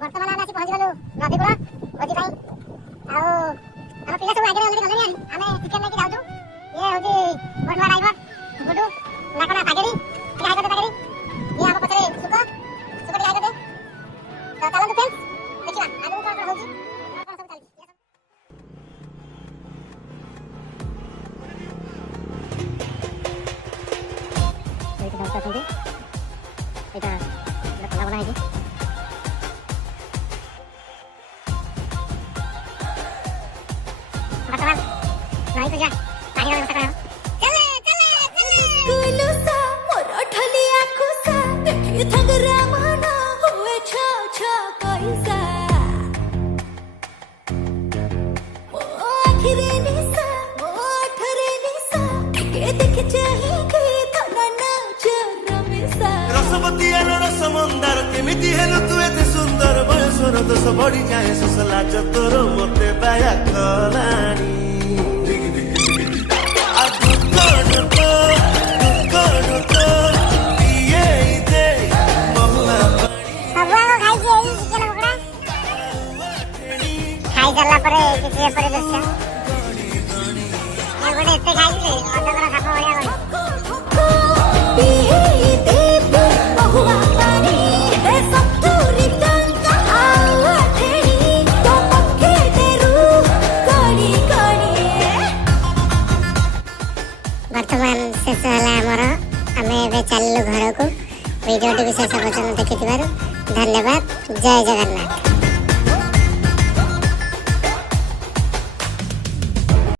ବର୍ତ୍ତମାନ ଆମେ ଆସି ପହଞ୍ଚି ଗଲୁ ନଦୀକୂଳ ଭୋଜି ପାଇଁ। ଆଉ ଆମ ପିଲା ସବୁ ଆଗରେ ଅଲରେଡି ଗଲେଣି। ଆମେ ଚିକେନ ନେଇକି ଯାଉଛୁ। ଇଏ ହଉଛି ମୋ ନୂଆ ଡ୍ରାଇଭର ଗୁଡୁ ନାକନା ପାଗେଡି ଟିକେ ହାଇ କରିଦେ ପାଗେଡି। ଇଏ ଆମ ପଛରେ ସୁକ ଟିକେ ହାଇ କରିଦେ। ତ ଚାଲନ୍ତୁ ଫ୍ରେଣ୍ଡସ୍ ଦେଖିବା ଆଗକୁ କଣ ହଉଛି କଣ ସବୁ ଚାଲିଛି। ଏଇଠି ସମସ୍ତେ ଅଛନ୍ତି। ଏଇଟା ପଣ୍ଡା ବନା ହେଇଛି। ବର୍ତ୍ତମାନ ନଈକୁ ଯିବା ପାଣିର ବ୍ୟବସ୍ଥା କରାହବ। ଚାଲେ ଚାଲେ ଚାଲେ कुलुसा मोर ढलिया खुसा देखि थगरा मन हुए छ छ कैसा ओ आखिरे निसा ओ ठरे निसा के देख चाहे के थना नजर मिसा रसवती रस मंदार केमिति हेलु तू एते सुंदर बयसर दस बढी जाए ससला जतोर मते बाया कलानी ଖାଇ ସାରିଲା ପରେ କିଛି ଏପରି ଦୃଶ୍ୟ ଗୋଟେ ଏତେ ଖାଇଥିଲି ଅଜଗର ସାପ ଭଳିଆ ଗଳି। पिहे देव बहुआ पानी हे सत्तुरी टंका आवा ठेणी तो पक्के तेरू कणी कणी। ବର୍ତ୍ତମାନ ଶେଷ ହେଲା ଆମର। ଆମେ ଏବେ ଚାଲିଲୁ ଘରକୁ। ଭିଡ଼ିଓଟିକୁ ଶେଷ ପର୍ଯ୍ୟନ୍ତ ଦେଖିଥିବାରୁ ଧନ୍ୟବାଦ। ଜୟ ଜଗନ୍ନାଥ।